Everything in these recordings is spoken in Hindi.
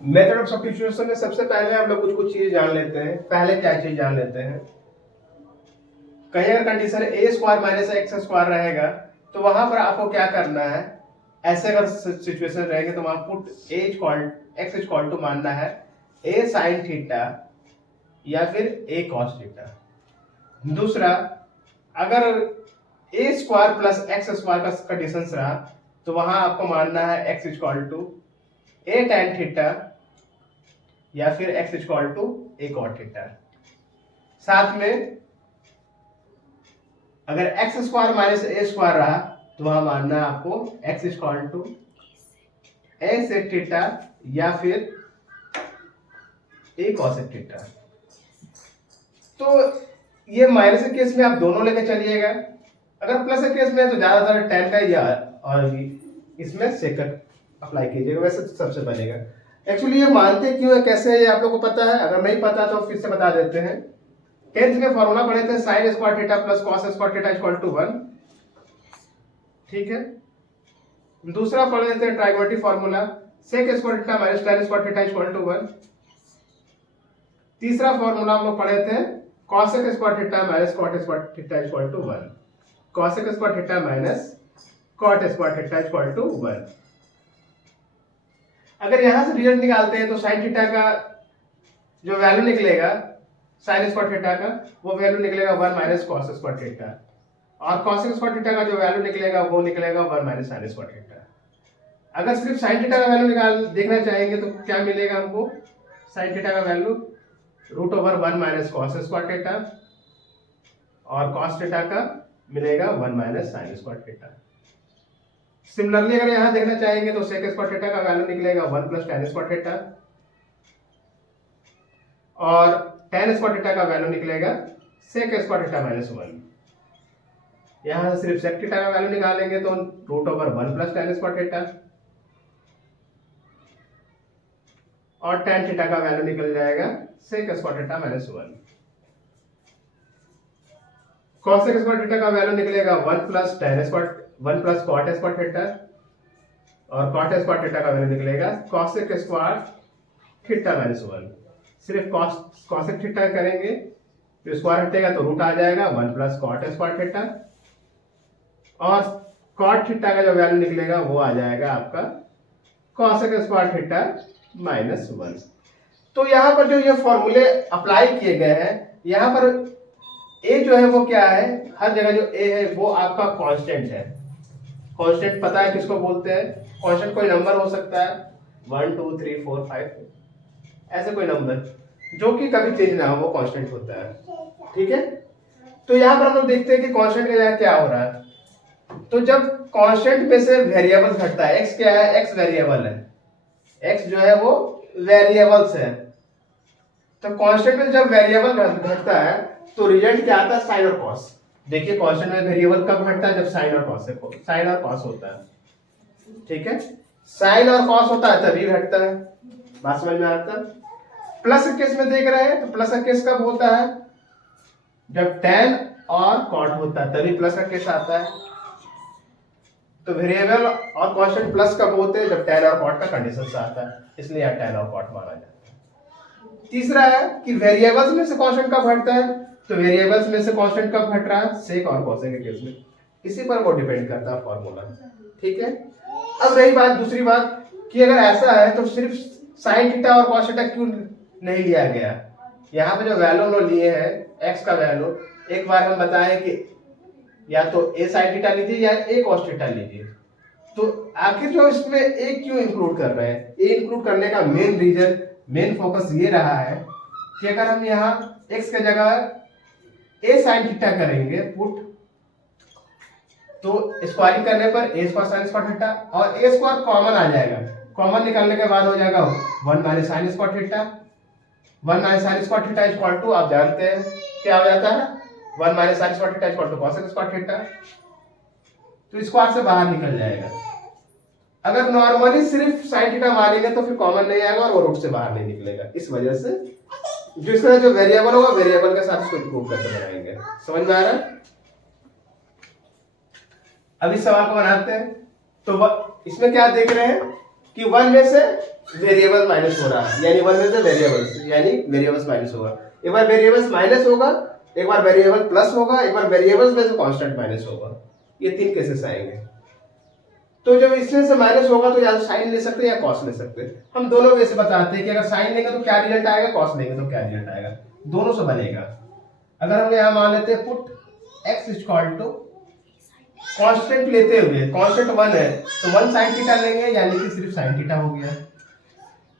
मेथड ऑफ सब्स्टिट्यूशन में सबसे पहले हम लोग कुछ कुछ चीजें जान लेते हैं। पहले क्या चीज जान लेते हैं, कहीं अगर कंडीशन ए स्क्वायर माइनस एक्स स्क्वायर रहेगा तो वहां पर आपको क्या करना है, ऐसे अगर सिचुएशन रहेंगे तो वहां put a equal x equal to मानना है ए साइन थीटा या फिर ए कॉस थीटा। दूसरा, अगर a square plus x square का कंडीशन रहा तो वहां आपको मानना है x equal to a tan theta या फिर x equal to a cot theta. साथ में अगर x square minus a square रहा तो वहां मानना है आपको x equal to a sec theta या फिर ए कॉसेक थीटा। तो ये माइनस के केस में आप दोनों लेकर चलिएगा, अगर प्लस के केस में तो ज्यादातर tan का या और इसमें सेकंड अप्लाई कीजिएगा, वैसे तो सबसे बनेगा। एक्चुअली ये मानते क्यों है, कैसे है, ये आप लोग को पता है? अगर नहीं पता तो फिर से बता देते हैं। 10th में फॉर्मूला पढ़े थे sine square theta plus cos square theta equal to 1, ठीक है। दूसरा पढ़े थे trigonometric formula sec square theta minus tan square theta equal to 1। तीसरा फॉर्मूला हम लोग पढ़े थे cosec square theta minus cot square theta equal to 1, cosec square theta minus cot square theta equal to 1। अगर यहां से रिजल्ट निकालते हैं तो साइन थीटा का जो वैल्यू निकलेगा साइन स्क्वायर थीटा का वो वैल्यू निकलेगा 1 माइनस cos स्क्वायर थीटा, और cosec स्क्वायर थीटा का जो वैल्यू निकलेगा वो निकलेगा 1 माइनस sin स्क्वायर थीटा। अगर सिर्फ साइन थीटा का वैल्यू निकाल देखना चाहेंगे तो क्या मिलेगा हमको, साइन थीटा का value √1 minus cos square theta और cos थीटा का मिलेगा 1 माइनस sin स्क्वायर थीटा। सिमिलरली अगर यहां देखना चाहेंगे तो sec स्क्वायर थीटा का वैल्यू निकलेगा 1 प्लस tan स्क्वायर थीटा और tan स्क्वायर थीटा का वैल्यू निकलेगा sec स्क्वायर थीटा माइनस 1। यहां से सिर्फ sec थीटा का वैल्यू निकालेंगे तो √1 प्लस tan स्क्वायर थीटा और tan थीटा का वैल्यू निकल जाएगा sec square theta minus 1। cosec square theta का वैल्यू निकलेगा 1 plus tan square 1 plus cot square theta और cot स्क्वायर थीटा का वैल्यू निकलेगा cosec स्क्वायर थीटा माइनस 1। सिर्फ cosec थीटा करेंगे तो स्क्वायर हटेगा तो रूट आ जाएगा 1 प्लस cot स्क्वायर थीटा और cot थीटा का जो वैल्यू निकलेगा वो आ जाएगा आपका cosec स्क्वायर थीटा माइनस 1। तो यहाँ पर जो ये फॉर्मूले अप्लाई किए गए हैं, यहाँ पर ए जो है वो क्या है, हर जगह जो ए है वो आपका कांस्टेंट है। कांस्टेंट पता है किसको बोलते हैं? कांस्टेंट कोई नंबर हो सकता है 1 2 3 4 5 ऐसे कोई नंबर जो कि कभी चेंज ना हो, वो कांस्टेंट होता है, ठीक है। तो यहाँ पर हम लोग देखते हैं कि कांस्टेंट का जगह क्या हो रहा है। तो जब कांस्टेंट में से वेरिएबल घटता है, एक्स क्या है, एक्स वेरिएबल है, एक्स जो है वो वेरिएबल्स है। तो कांस्टेंट में जब वेरिएबल घटता है तो रिजल्ट क्या आता है, साइन और कॉस। देखिए कांस्टेंट में वेरिएबल कब घटता है, जब साइन और कॉस साइन और कॉस होता है, ठीक है। साइन और कॉस होता है तभी घटता है, बात समझ में आता है। प्लस के केस में देख रहे हैं तो प्लस का केस कब होता है, जब tan और cot होता है तभी प्लस का केस आता है। तो वेरिएबल और कांस्टेंट प्लस कब होते हैं, जब tan और cot का कंडीशन से आता है, इसलिए यहाँ tan और cot माना जाता है। तीसरा है कि वेरिएबल्स में से कांस्टेंट कब घटता है, तो वेरिएबल्स में से कांस्टेंट कब घट रहा है, सेक और कॉसेक के केस में, इसी पर वो डिपेंड करता है फॉर्मूला, ठीक है। अब रही बात दूसरी बात कि अगर ऐसा है तो सिर्फ साइन थीटा और कॉस थीटा क्यों नहीं लिया गया। यहाँ पे जो वैल्यू हम लोग लिए हैं एक्स का वैल्यू, एक बार हम बताएं कि या तो ए साइन थीटा लीजिए या ए कॉस थीटा लीजिए। तो आखिर जो इसमें ए क्यों इंक्लूड कर रहे हैं, ए इंक्लूड करने का मेन रीजन, मेन फोकस ये रहा है कि अगर हम यहाँ x के जगह a sin थीटा करेंगे पुट, तो स्क्वायरिंग करने पर a square sin square theta और a स्क्वायर कॉमन आ जाएगा, कॉमन निकालने के बाद हो जाएगा 1 माइनस sin स्क्वायर थीटा। 1 माइनस sin square theta equal to आप जानते हैं क्या हो जाता है, 1 माइनस sin square theta equal to cosec square theta. तो स्क्वायर से बाहर निकल जाएगा। अगर नॉर्मली सिर्फ sin थीटा मारेंगे तो फिर कॉमन नहीं आएगा और वो रूट से बाहर नहीं निकलेगा। इस वजह से जो इसका जो वेरिएबल होगा वेरिएबल के साथ इसको इंक्लूड करके बनाएंगे। समझ में आ रहा है? अब इस सवाल को बनाते हैं। तो इसमें क्या देख रहे हैं कि वन में से वेरिएबल माइनस हो रहा है, यानी वन में से वेरिएबल्स, यानी वेरिएबल्स माइनस होगा। एक बार वेरिएबल्स माइनस होगा, एक बार वेरिएबल प्लस होगा, एक बार वेरिएबल्स में से कांस्टेंट माइनस होगा। ये तीन केसेस आएंगे। तो जब इसमें से माइनस होगा तो या तो साइन ले सकते हैं या कॉस ले सकते हैं। हम दोनों वे से बताते हैं कि अगर साइन लेंगे तो क्या रिजल्ट आएगा, कॉस लेंगे तो क्या रिजल्ट आएगा, दोनों से बनेगा। अगर हम यहाँ मान लेते हैं put x equal to constant लेते हुए, कांस्टेंट 1 है तो 1 sin थीटा लेंगे, यानी कि सिर्फ sin थीटा हो गया,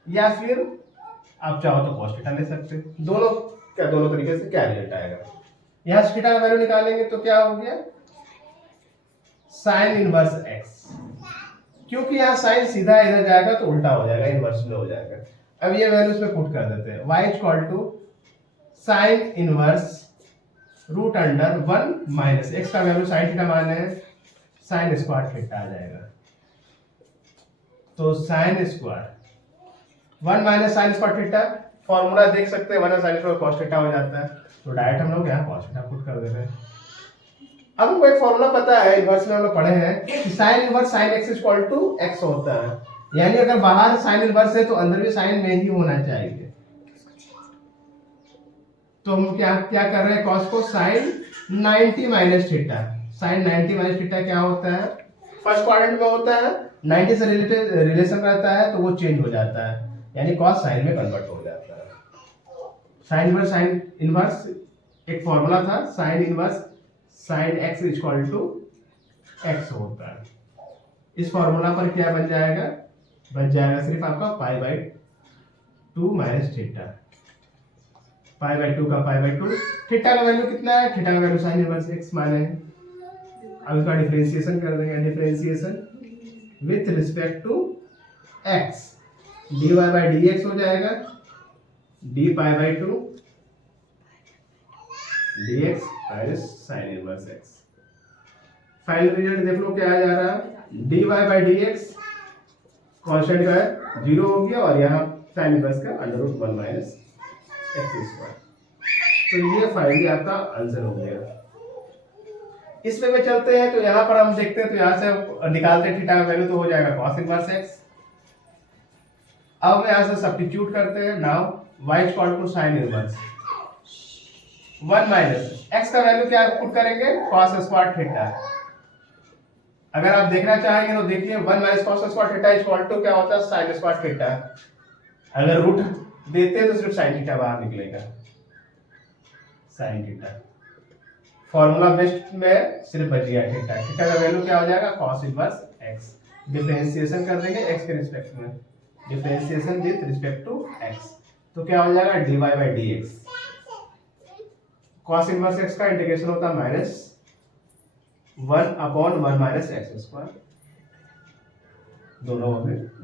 या फिर आप चाहो तो cos थीटा ले सकते हैं। दोनों तरीके से क्या रिजल्ट आएगा। यहाँ से थीटा का वैल्यू निकालेंगे तो क्या हो गया, sin इनवर्स x, क्योंकि यहाँ साइन सीधा इधर जाएगा तो उल्टा हो जाएगा, इनवर्स में हो जाएगा। अब ये वैल्यू इसमें पुट कर देते हैं, y equal to sine inverse root under 1 minus x का वैल्यू साइन थीटा माने है, साइन स्क्वायर थीटा आ जाएगा। तो sine square 1 minus sine square theta, formula देख सकते हैं, 1 साइन स्क्वायर कॉस थीटा हो जाता है। तो डायरेक्ट हम लोग यहाँ कॉस थीटा पुट कर देते हैं। अब हमको एक फॉर्मूला पता है, इनवर्स में हम लोग पढ़े हैं कि sine inverse sine x equal to x होता है, यानी अगर बाहर साइन इनवर्स है तो अंदर भी साइन में ही होना चाहिए। तो हम क्या कर रहे हैं, cos को sine 90 minus theta, sine 90 minus theta क्या होता है, फर्स्ट क्वाड्रेंट में होता है, 90 से रिलेशन रहता है तो वो चेंज हो जाता है, यानी cos साइन में कन्वर्ट हो जाता है। साइन इनवर्स एक फॉर्मूला था, sine inverse sine x equal to x होता है। इस फॉर्मूला पर क्या बन जाएगा, सिर्फ आपका पाई by 2 minus theta, pi by 2 का पाई बाई 2। थीटा का वैल्यू कितना है, थीटा का वैल्यू साइन इनवर्स x माने है। अब इसका डिफरेंशिएशन कर देंगे, differentiation with respect to x, dy by dx हो जाएगा, d pi by 2 dx minus sine inverse x। Final result देख लो क्या आ जा रहा है, dy बाई dx कांस्टेंट का है 0 हो गया, और यहाँ साइन इनवर्स का under root 1 minus x square. तो ये फाइनली आपका आंसर हो गया। इसमें में चलते हैं तो यहाँ पर हम देखते हैं, तो यहाँ से निकालते हैं थीटा का वैल्यू, तो हो जाएगा cos इनवर्स x। अब हम यहाँ से सब्स्टिट्यूट करते हैं, now y equal to sine inverse 1 minus x का वैल्यू क्या पुट करेंगे, cos स्क्वायर थीटा। अगर आप देखना चाहेंगे तो देखिए 1 minus cos square theta equal to क्या होता है, sin स्क्वायर थीटा। अगर रूट देते हैं तो सिर्फ sin थीटा बाहर निकलेगा, sin थीटा। फॉर्मूला बेस्ड में सिर्फ बच गया थीटा, थीटा का वैल्यू क्या हो जाएगा, cos इनवर्स x। डिफरेंशिएशन कर देंगे x के रिस्पेक्ट में, differentiation with respect to x, तो क्या हो जाएगा dy by dx। cos inverse x का इंटीग्रेशन होता है minus 1 upon 1 minus x square, दोनों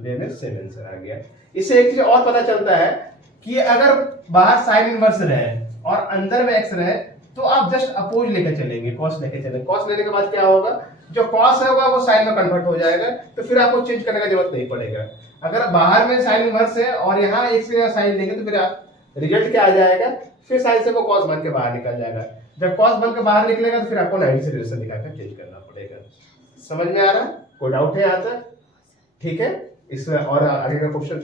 वे में सेम आंसर आ गया। इससे एक चीज और पता चलता है कि अगर बाहर साइन इनवर्स रहे और अंदर में x रहे तो आप जस्ट अपोज लेकर चलेंगे, cos लेके चलेंगे। cos लेने के बाद क्या होगा, जो cos होगा वो साइन में कन्वर्ट हो जाएगा, तो फिर आपको चेंज करने का जरूरत नहीं पड़ेगा। अगर बाहर में साइन इनवर्स है और यहाँ x का साइन लेंगे तो फिर रिजल्ट क्या आ जाएगा, फिर साइन से वो cos बन के बाहर निकल जाएगा। जब cos बन के बाहर निकलेगा तो फिर आपको 90 से रिलेशन दिखाकर चेंज करना पड़ेगा। समझ में आ रहा है, कोई डाउट है यहाँ तक, ठीक है। इस और आगे का क्वेश्चन